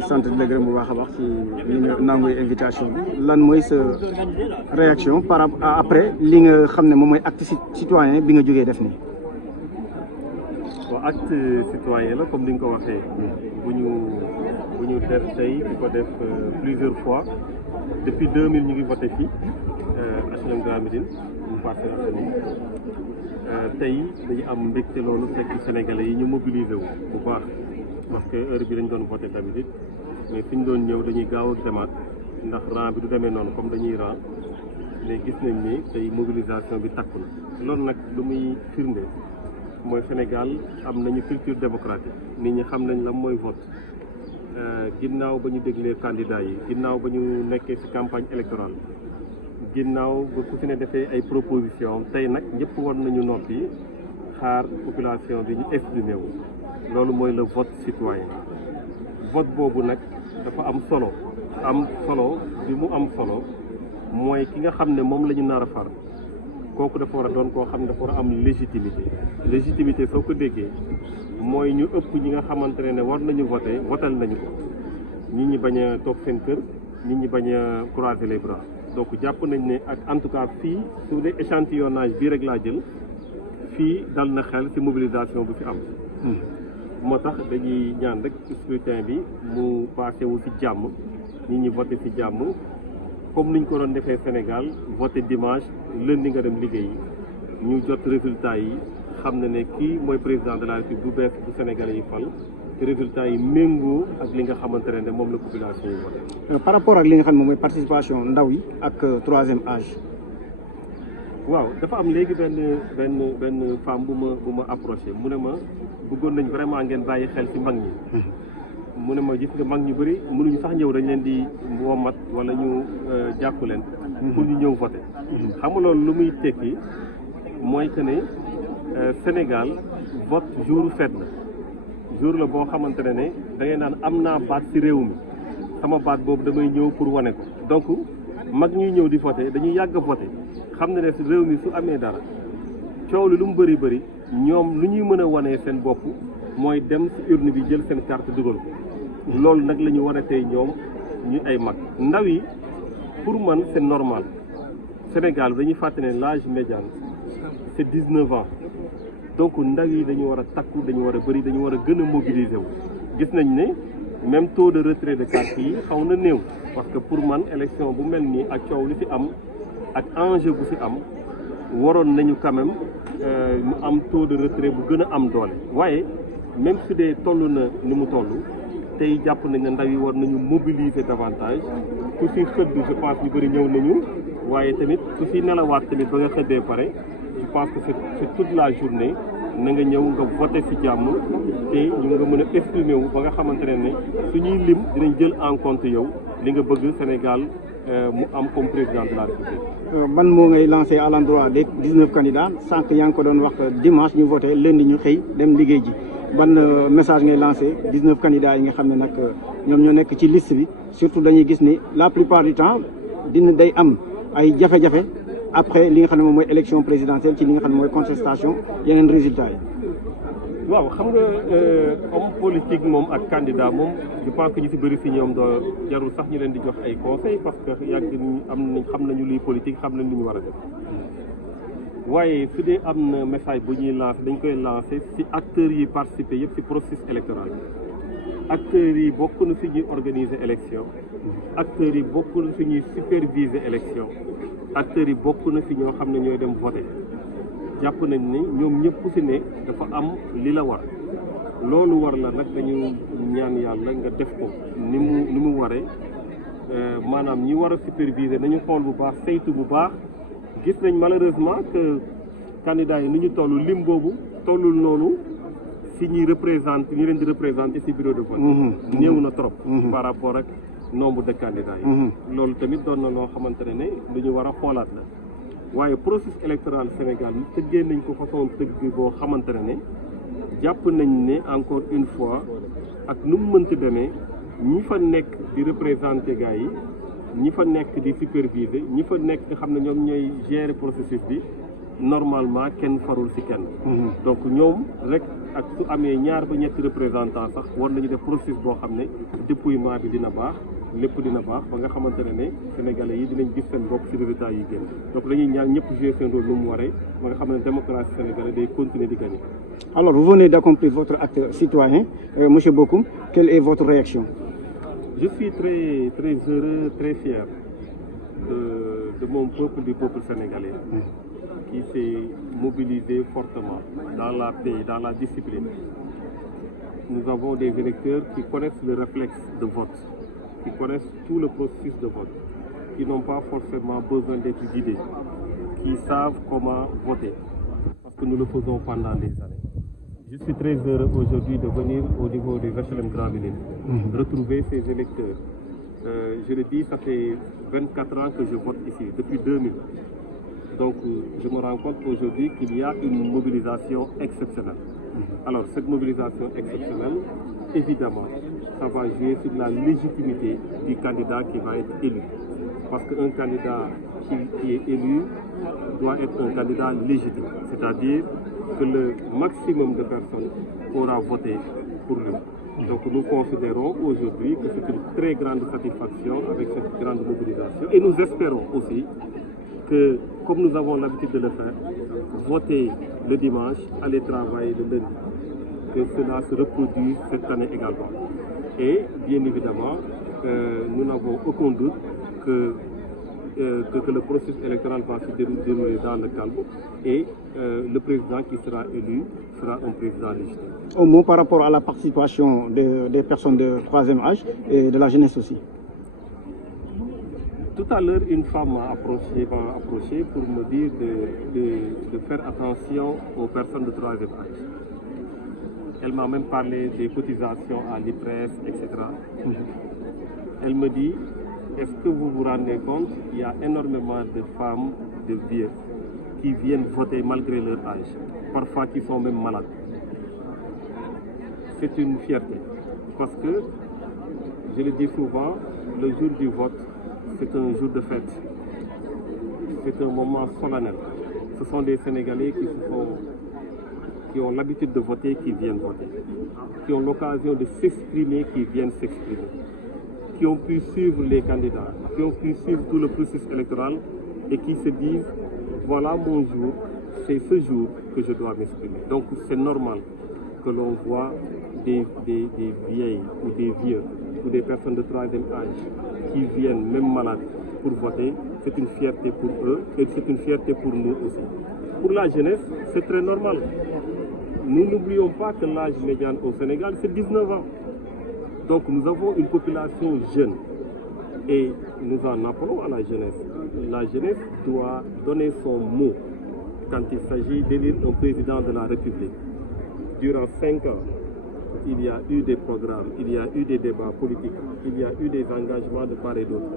sant di la gërëm bu baax a baax ci li nga nanguy invitation bi lan mooy sa réaction par rapport après li nga xam ne moom mooy acte citoyen bi nga jógee def nii. bon acte citoyen la comme ni nga ko waxee bu ñu def tey di ko def plusieurs fois depuis 2000 ñu ngi voté fii HLM Grand Médine bu Parcelles Assainies tey dañu am mbégte loolu fekk Sénégalais yi ñu mobilisé wu bu baax parce que heure bi dañ doon voté d'habitude mais fi ñu doon ñëw dañuy gaaw a demaat ndax rang bi du demee noonu comme dañuy rang mais gis nañ ni tey mobilisation bi takku na loolu nag lu muy firnde mooy Sénégal am nañu culture démocratique nit ñi xam nañ la mooy vote ginnaaw ba ñu déglee candidats yi ginnaaw ba ñu nekkee ci campagne électorale ginnaaw ba ku ci ne defee ay proposition tey nag ñëpp war nañu noppi xaar population bi ñu exprimé wu loolu mooy le vote citoyen vote boobu nag dafa am solo bi mu am solo mooy ki nga xam ne moom la ñu nar a far kooku dafa war a doon koo xam ne dafa war a am légitimité soo ko déggee mooy ñu ëpp ñi nga xamante ne war nañu votal nañu ko nit ñi bañ a toog seen kër nit ñi bañ a croiser les bras donc jàpp nañ ne ak en tout cas fii su dee échantillonnage bii rek laa jël fii dal na xel ci mobilisation bu fi am moo tax dañuy ñaan rek scrutin bi mu passé wu ci jàmm nit ñi voté ci jàmm comme niñ ko doon defee Sénégal voté dimanche lundi nga dem liggéey ñu jot résultat yi xam ne kii mooy président de la République bu bees bu Sénégalais yi fal te résultat yi méngoo ak li nga xamante ne moom la population yi voté. par rapport ak li nga xam ne moom mooy participation ndaw yi ak troisième âge. waaw dafa am léegi benn femme bu ma approché mu ne ma bëggoon nañ vraiment ngeen bàyyi xel ci mag ñi. mu ne ma gis nga mag ñu bëri mënuñu sax ñëw dañ leen di womat wala ñu jàpp leen pour ñu ñëw voté xam nga loolu lu muy tekki mooy que ne Sénégal vote jour fête la jour la boo xamante ne da ngay naan am naa baat ci réew mi sama baat boobu damay ñëw pour wane ko donc mag ñuy ñëw di voté dañuy yàgg a voté xam ne réew mi su amee dara coow li lu mu bëri ñoom lu ñuy mën a wanee seen bopp mooy dem ci urne bi jël seen carte dugal ko loolu nag la ñu war a tey ñoom ñu ay mag ndaw yi pour man c'est normal Sénégal dañuy fàtte ne l'âge médian c'est 19 ans donc ndaw yi dañu war a takku dañu war a bëri dañu war a gën a mobiliser wu gis nañ ne même taux de retrait de carte yi xaw na néew parce que pour man élection bu mel nii ak coow li ci am ak enjeu bu ci am waroon nañu quand même mu am taux de retrait bu gën a am doole waaye même su dee toll na ni mu toll tey jàpp nañ ne ndaw yi war nañu mobiliser davantage ku ci xëdd je pense ñu bëri ñëw nañu waaye tamit ku ci nelawaat tamit ba nga xëddee pare je pense que c'est toute la journée na nga ñëw nga voté ci jàmm te ñu nga mën a exprimer wu ba nga xamante ne suñuy lim dinañ jël en compte yow li nga bëgg Sénégal mu am comme président de la République. ban moo ngay lancé à l'endroit des 19 candidats sànq yaa ngi ko doon wax dimanche ñu voté lundi ñu xëy dem liggéey ji ban message ngay lancé 19 candidats yi nga xam ne nag ñoom ñoo nekk ci liste bi surtout dañuy gis ni la plupart du temps day am ay jafe-jafe après li nga xam ne moom mooy élection présidentielle ci li nga xam ne mooy contestation yeneen résultats yi. waaw xam nga homme politique moom ak candidat moom je pense que ñu ci bëri ci ñoom doo jarul sax ñu leen di jox ay conseils parce que yàgg xam nañu luy politique xam nañ lu ñu war a def waaye su dee am na message bu ñuy lancer dañ koy lancer ci acteurs yi participer yëpp ci processus électoral acteurs yi bokk na ci ñuy organiser élection acteurs yi bokk na ci ñuy superviser élection acteurs yi bokk na ci ñoo xam ne ñooy dem voter jàpp nañ ni ñoom ñëpp ci ne dafa am li la war loolu war la nag dañu ñaan yàlla nga def ko ni mu waree maanaam ñi war a superviser nañu xool bu baax saytu bu baax gis nañ malheureusement que candidats yi ni ñu toll lim boobu tollul noonu ci ñi leen di représenter ci bureau de vote néew na trop par rapport ak nombre de candidats yi loolu tamit doon na loo xamante ne lu ñu war a xoolaat la waaye processus électoral Sénégal tëggee nañ ko façon tëgg boo xamante ne jàpp nañ ne encore une fois ak nu mu mënti demee ñi fa nekk di représenter gars yi ñi fa nekk di superviser ñi fa nekk nga xam ne ñoom ñooy gérer processus bi normalement kenn farul ci kenn. Donc ñoom rek ak su amee ñaar ba ñetti représentants sax war nañu def processus boo xam ne dépouillement bi dina baax lépp dina baax ba nga xamante ne sénégalais yi dinañ gis seen bopp ci résultats yi génn donc dañuy ñaan ñëpp jouer seen rôle lu mu waree ba nga xam ne démocratie sénégalaise day continuer di gagner. Alors vous venez d'accomplir votre acte citoyen, Monsieur Bokoum, quelle est votre réaction? Je suis très très heureux, très fier de mon peuple, du peuple sénégalais, qui s'est mobilisé fortement dans la paix, dans la discipline. Nous avons des électeurs qui connaissent le réflexe de vote, qui connaissent tout le processus de vote, qui n'ont pas forcément besoin d'être guidés, qui savent comment voter, parce que nous le faisons pendant des années. Je suis très heureux aujourd'hui de venir au niveau du HLM Grand Médine, retrouver ces électeurs. Je le dis, ça fait 24 ans que je vote ici, depuis 2000. Donc je me rends compte aujourd'hui qu'il y a une mobilisation exceptionnelle. Alors cette mobilisation exceptionnelle, évidemment, ça va jouer sur la légitimité du candidat qui va être élu. Parce qu'un candidat qui est élu doit être un candidat légitime, c'est-à-dire que le maximum de personnes aura voté pour lui. Donc nous considérons aujourd'hui que c'est une très grande satisfaction avec cette grande mobilisation et nous espérons aussi que, comme nous avons l'habitude de le faire, voter le dimanche, aller travailler le lundi, que cela se reproduise cette année également. Et bien évidemment, nous n'avons aucun doute que le processus électoral va se dérouler dans le calme et le président qui sera élu sera un président légitime. Au mot par rapport à la participation des personnes de troisième âge et de la jeunesse aussi. Tout à l'heure, une femme m'a approché pour me dire de faire attention aux personnes de troisième âge. Elle m'a même parlé des cotisations à l'IPRES, etc. Elle me dit, est-ce que vous vous rendez compte qu'il y a énormément de femmes, de vieux, qui viennent voter malgré leur âge, parfois qui sont même malades. C'est une fierté, parce que, je le dis souvent, le jour du vote, c'est un jour de fête. C'est un moment solennel. Ce sont des Sénégalais qui ont l'habitude de voter, qui viennent voter. Qui ont l'occasion de s'exprimer, qui viennent s'exprimer. Qui ont pu suivre les candidats, qui ont pu suivre tout le processus électoral et qui se disent, voilà mon jour, c'est ce jour que je dois m'exprimer. Donc c'est normal que l'on voit des vieilles ou des vieux ou des personnes de troisième âge qui viennent, même malades, pour voter. C'est une fierté pour eux et c'est une fierté pour nous aussi. Pour la jeunesse, c'est très normal. Nous n'oublions pas que l'âge médian au Sénégal, c'est 19 ans. Donc nous avons une population jeune et nous en appelons à la jeunesse. La jeunesse doit donner son mot quand il s'agit d'élire un président de la République. Durant 5 ans, il y a eu des programmes, il y a eu des débats politiques, il y a eu des engagements de part et d'autre.